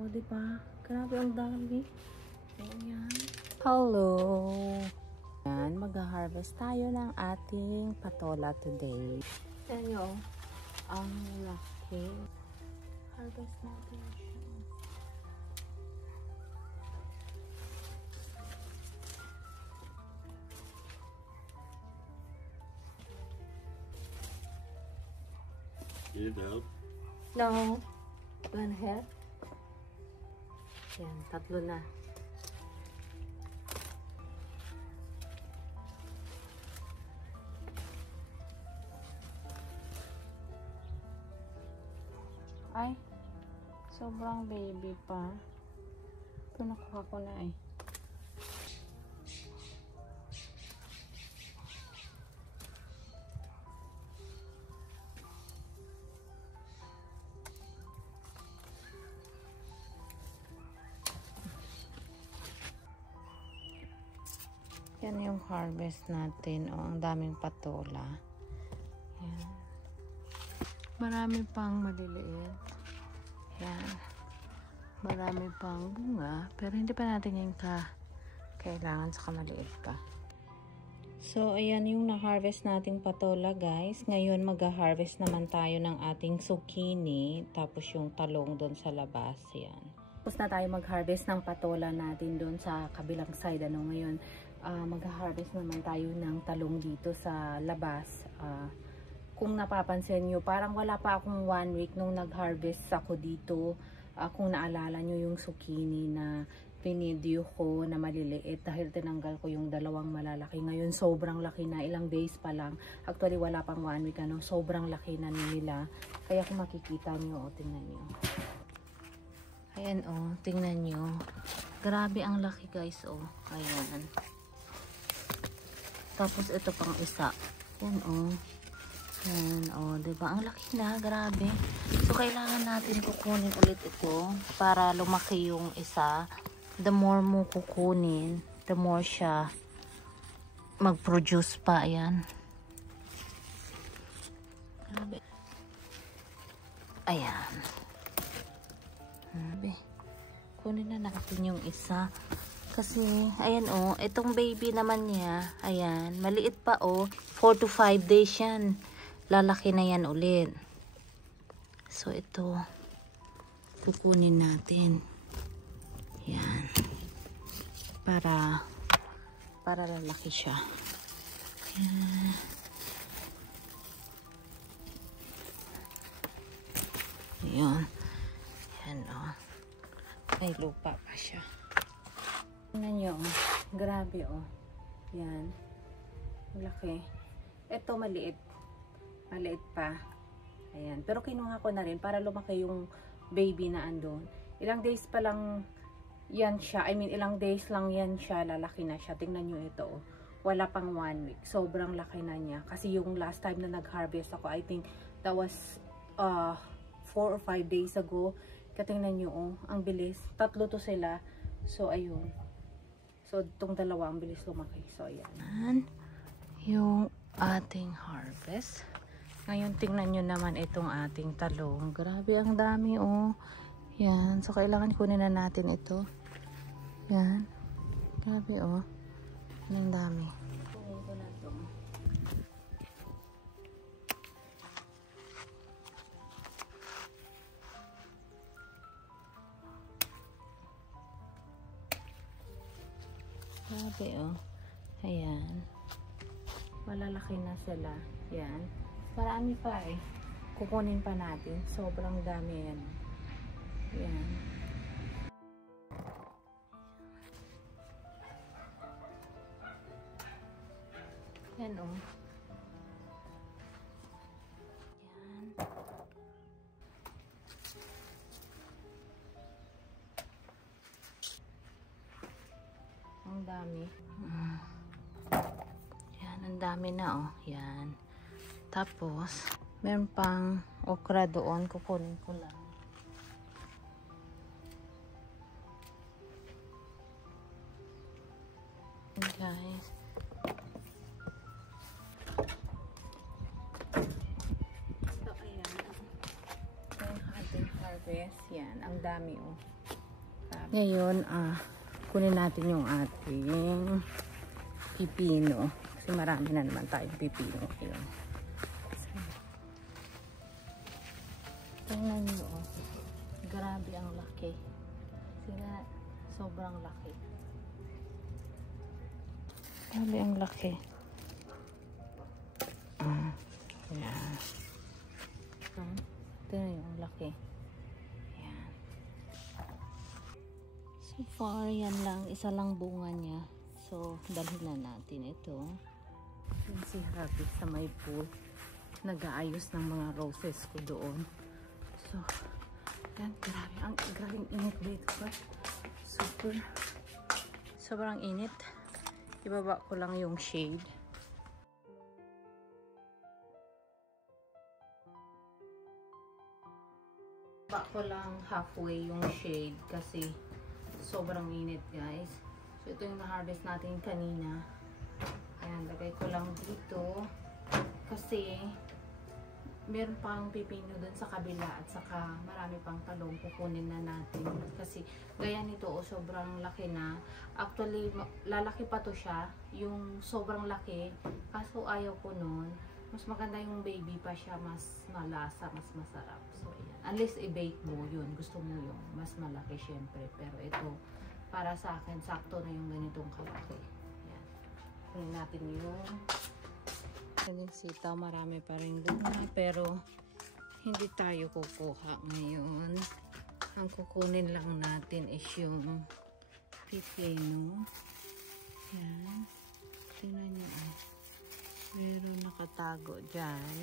O, diba? Grabe ang dami. Ayan. Hello! Ayan, mag-harvest tayo ng ating patola today. Tignan nyo, ang laki. Harvest natin siya. Get it out? No. You wanna help? Yan, tatlo na. Ay, sobrang baby pa. Ito nakuha ko na eh. Yan yung harvest natin. O, ang daming patola. Yan. Marami pang maliliit. Yan. Marami pang bunga. Pero hindi pa natin yung kailangan sa maliit pa. So, ayan yung na-harvest nating patola, guys. Ngayon, mag-harvest naman tayo ng ating zucchini. Tapos yung talong doon sa labas. Yan. Tapos na tayo mag-harvest ng patola natin doon sa kabilang side. Ano, ngayon, mag-harvest naman tayo ng talong dito sa labas. Kung napapansin nyo, parang wala pa akong 1 week nung nag-harvest ako dito. Kung naalala nyo yung zucchini na pinidyo ko na maliliit dahil tinanggal ko yung dalawang malalaki. Ngayon sobrang laki na, ilang days pa lang. Actually wala pang 1 week, ano, sobrang laki na nila. Kaya kung makikita nyo, tingnan nyo. Ayan tingnan nyo. Grabe ang laki, guys, ayan. Tapos ito pang isa. Yan Yan diba? Ang laki na, grabe. So kailangan natin kukunin ulit ito para lumaki yung isa. The more mo kukunin, the more siya mag-produce pa. Ayan. Grabe. Ayan. Grabe. Kunin na natin yung isa. Kasi, ayan itong baby naman niya, ayan, maliit pa 4 to 5 days yan. Lalaki na yan ulit. So, ito, kukunin natin. Yan. Para lalaki siya. Ayan. Ayan. Ayan, may lupa pa siya. Tingnan nyo, grabe yan, laki. Ito maliit pa, ayan, pero kinuha ko na rin para lumaki yung baby na andun. Ilang days pa lang yan siya, ilang days lang yan siya, lalaki na siya. Tingnan nyo ito, wala pang 1 week, sobrang laki na niya. Kasi yung last time na nag-harvest ako, I think that was 4 or 5 days ago. Katingnan nyo, ang bilis, 3 to sila. So ayun. So, itong dalawa ang bilis lumaki. So, ayan. Yung ating harvest. Ngayon, tingnan nyo naman itong ating talong. Grabe, ang dami, Yan. So, kailangan kunin na natin ito. Yan. Grabe, ang dami. Kunin ko na ito. Grabe, ayan. Malalaki na sila. Yan. Marami pa kukunin pa natin. Sobrang dami yan. Yan. Yan, Yan. Ang dami. Yan, ang dami na, Yan. Tapos, meron pang okra doon. Kukunin ko lang. Guys. So, ayan. Yung ating harvest. Yan, ang dami, Ngayon, kunin natin yung ating pipino. Kasi marami na naman tayong pipino ngayon. Tingnan nyo, oh. Grabe ang laki. Sila, sobrang laki. Grabe ang laki. Ayan. So, tingnan nyo, ang laki. Ayan. So far, yan lang. Isa lang bunga niya. So, dalhin na natin ito. Yan si Happy sa may pool. Nag-aayos ng mga roses ko doon. So, yan. Grabe. Ang grabing init dito pa. Sobrang init. Ibaba ko lang yung shade. Ibaba ko lang halfway yung shade kasi sobrang init, guys. So, ito yung na-harvest natin kanina. Ayan, lagay ko lang dito. Kasi, meron pang pipino dun sa kabila at saka marami pang talong kukunin na natin. Kasi, gaya nito, sobrang laki na. Actually, lalaki pa to siya. Yung sobrang laki. Kaso, ayaw ko nun. Mas maganda yung baby pa siya. Mas malasa, mas masarap. So, ayan. Unless i-bake mo yun. Gusto mo yung mas malaki, syempre. Pero ito, para sa akin, sakto na yung ganitong kalaki. Ayan. Kunin natin yung yung sitaw. Marami pa rin bunga. Pero, hindi tayo kukuha ngayon. Ang kukunin lang natin is yung pipino. Ayan. Tingnan nyo. Meron nakatago dyan.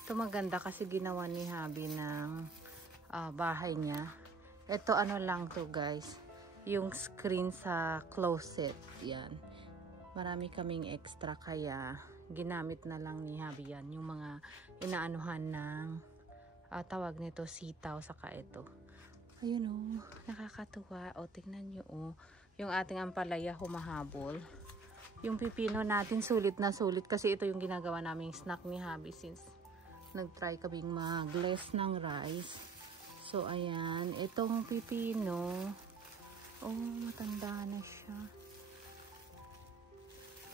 Ito maganda kasi ginawa ni Habi ng bahay niya. Ito ano lang to, guys. Yung screen sa closet. Yan. Marami kaming extra kaya ginamit na lang ni Habi yan. Yung mga inaanuhan ng tawag nito sitaw saka ito. Ayun o. Nakakatuwa. O tingnan nyo o. Yung ating ampalaya humahabol. Yung pipino natin sulit na sulit kasi ito yung ginagawa naming snack ni Habi since nag-try kaming mag-less ng rice. So, ayan. Itong pipino, oh, matanda na siya.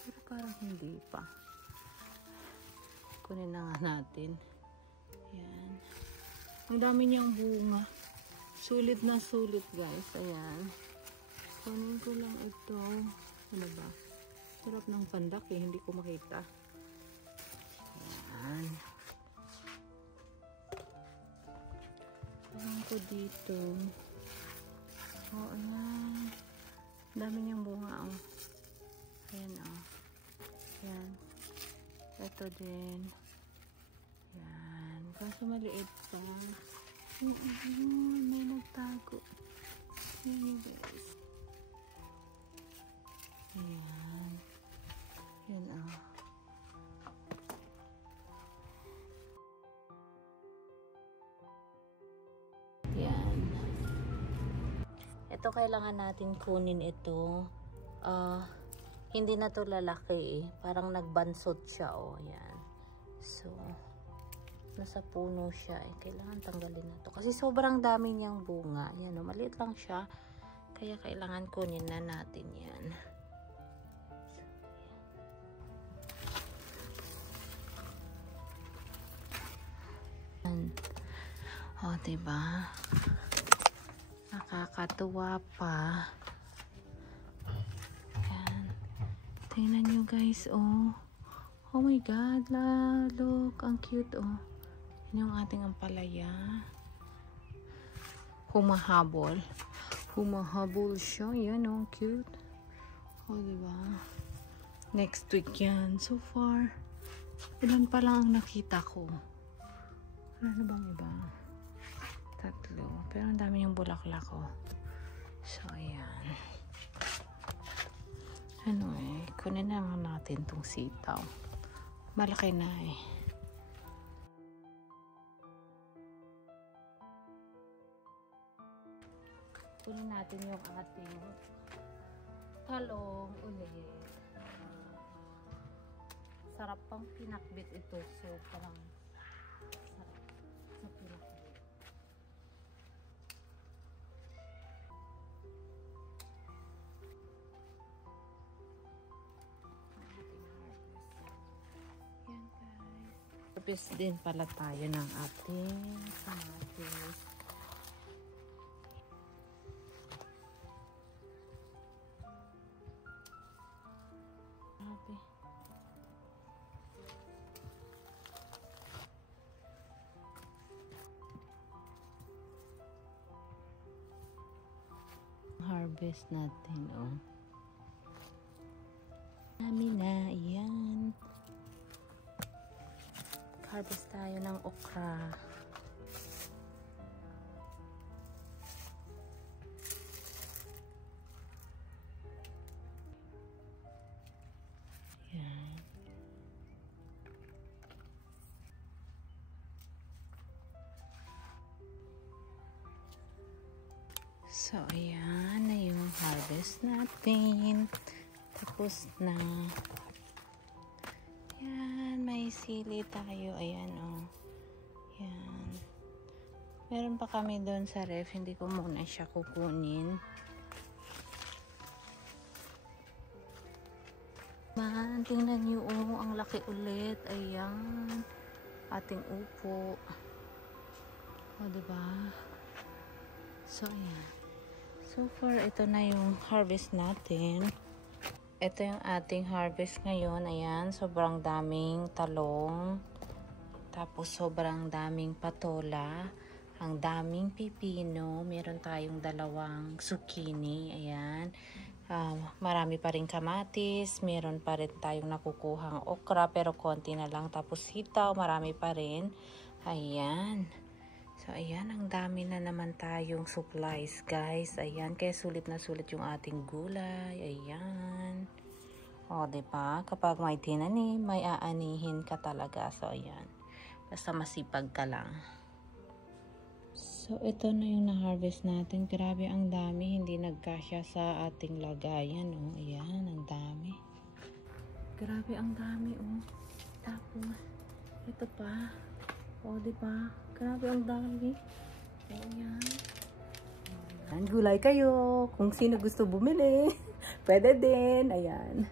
Pero parang hindi pa. Kunin na nga natin. Ayan. Ang dami niyang bunga. Sulit na sulit, guys. Ayan. Kunin ko lang ito. Ano ba? Sarap ng pandak eh. Hindi ko makita. Ayan. Kunin ko dito. Oh, ayan. Dami niyang bunga, oh. Ayan, oh. Ayan. Ito din. Ayan. Kaso maliit pa. May nagtago. Ayan, guys. Ayan. Ayan, oh. Ayan. Ito kailangan natin kunin ito. Hindi na to lalaki eh. Parang nagbansot siya, oh. Ayan. So, nasa puno siya eh. Kailangan tanggalin na to. Kasi sobrang dami niyang bunga. Ayan, oh. Maliit lang siya. Kaya kailangan kunin na natin yan. O, diba? Nakakatuwa pa. Ayan. Tingnan nyo, guys, oh. Oh my God, look. Ang cute, oh. Yan yung ating ampalaya. Humahabol. Humahabol siya. Yan, oh. Cute. Oh, diba? Next week yan. So far, ilan pa lang ang nakita ko. Ano bang iba? Tatlo. Pero ang dami yung bulaklak ko. So, ayan. Ano eh. Kunin na nga natin tong sitaw. Malaki na eh. Kunin natin yung ating talong ulit. Sarap pang pinakbit ito. So, parang sarap sa pinakbit. Mag-harvest din pala tayo ng ating kamatis. Grabe. Harvest natin, oh. Dami na, yan. Harvest tayo ng okra. Yan. So, ayan na yung harvest natin. Tapos na. Yan, may sili tayo. Ayan, oh. Yan. Meron pa kami doon sa ref. Hindi ko muna siya kukunin. Man, tingnan nyo, oh. Ang laki ulit. Ayan. Ating upo. O, diba? So, ayan. So far, ito na yung harvest natin. Ito yung ating harvest ngayon. Ayan, sobrang daming talong. Tapos sobrang daming patola. Ang daming pipino. Meron tayong 2 zucchini. Ayan. Marami pa rin kamatis. Meron pa rin tayong nakukuhang okra. Pero konti na lang. Tapos sitaw. Marami pa rin. Ayan. So, ayan, ang dami na naman tayong supplies, guys. Ayan, kaya sulit na sulit yung ating gulay. Ayan. O, diba? Kapag may tinanim, may aanihin ka talaga. So, ayan. Basta masipag ka lang. So, ito na yung na-harvest natin. Grabe, ang dami. Hindi nagkasya sa ating lagayan, o. Ayan, ang dami. Grabe, ang dami, o. Tapos, ito pa. O, diba? Grabe, ang dami. Ayan. Ayan, gulay kayo. Kung sino gusto bumili, pwede din. Ayan.